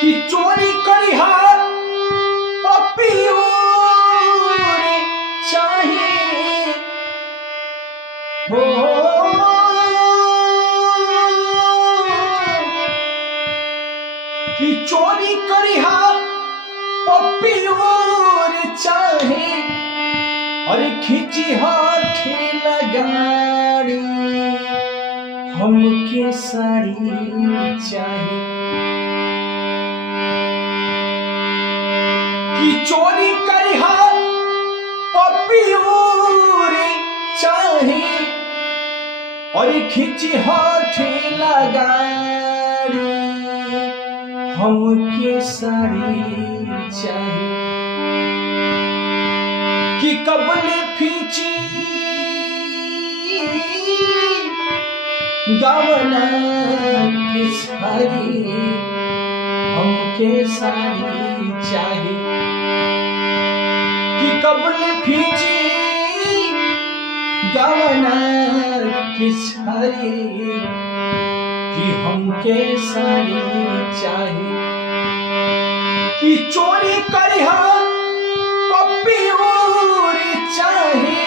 कि चोरी करी हार पपियों चाहिए हो कि चोरी करी हार पपियों चाहिए अरे खींची हाथ लगाड़ी हमके साड़ी चाहिए कि चोरी करी हार पपियों चाहे और खींची हाथ लगाड़ी हमके साड़ी चाहिए कि कबले फींची गावना की साड़ी हमके साड़ी चाहिए कि कबल फींची गावना की साड़ी कि हमके साड़ी चाहिए कि चोरी करिहा पपियों चाहिए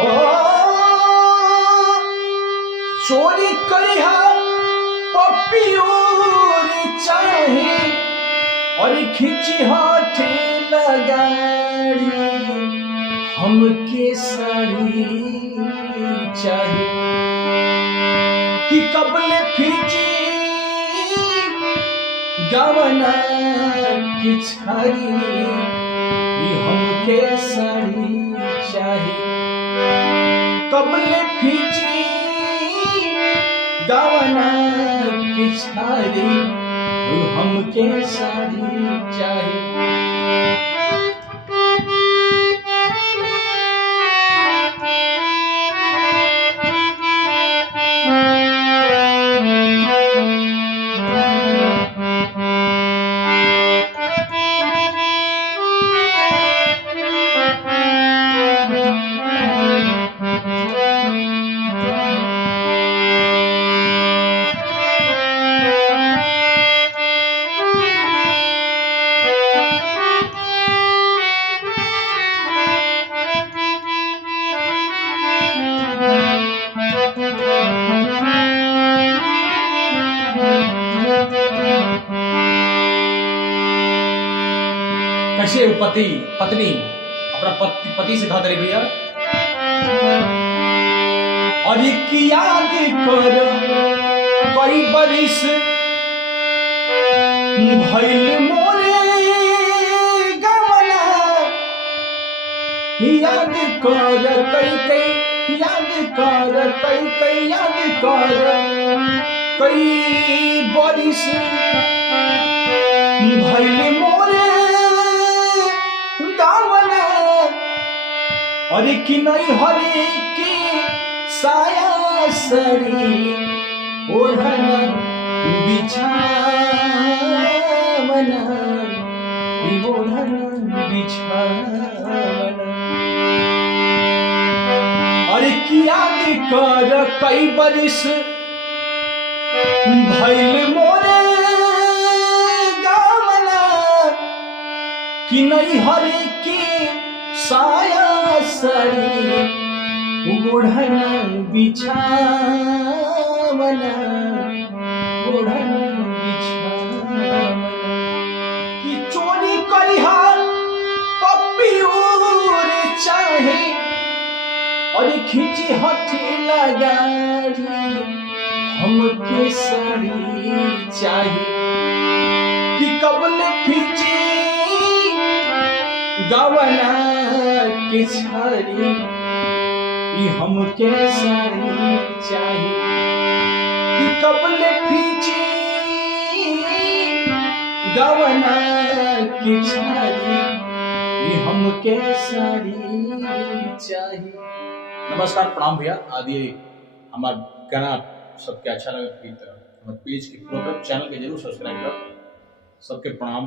ओ चोरी करिहा पपियों चाहे और खींची हाथ लगाड़ी हमके साड़ी चाहिए कि कबले खींची गावना की छाड़ी हमके साड़ी चाहिए कबले खींची गावना की छाड़ी हमके साड़ी चाहिए कैसे पति पत्नी अपना पति से कहते रही भैया और याद कर कई बरिस भइल मोरे गवना याद कर कई याद कर कई याद कर कई बरिस भइल मोरे अरे कि नहीं हरे की साया सरी ओढ़ना बिछावना ओढ़ना बिछावना अरे कि याद कर कई बरिस भइल मोरे गावना कि नहीं हरे की साया सरी ओढ़ना बिछावना ओढ़ना बिछावना कि चोरी करिहा पपियों चाहे और खींची हथी लगाड़ी हमके साड़ी चाहिए कि कबल खींची गावना की साड़ी हमके साड़ी चाहिए कि कबले फींची गावना की साड़ी हमके साड़ी चाहिए। नमस्कार प्रणाम भैया आदि हमार गाना सबके अच्छा लगे तो हमारे पेज के चैनल के जरूर सब्सक्राइब कर सबके प्रणाम।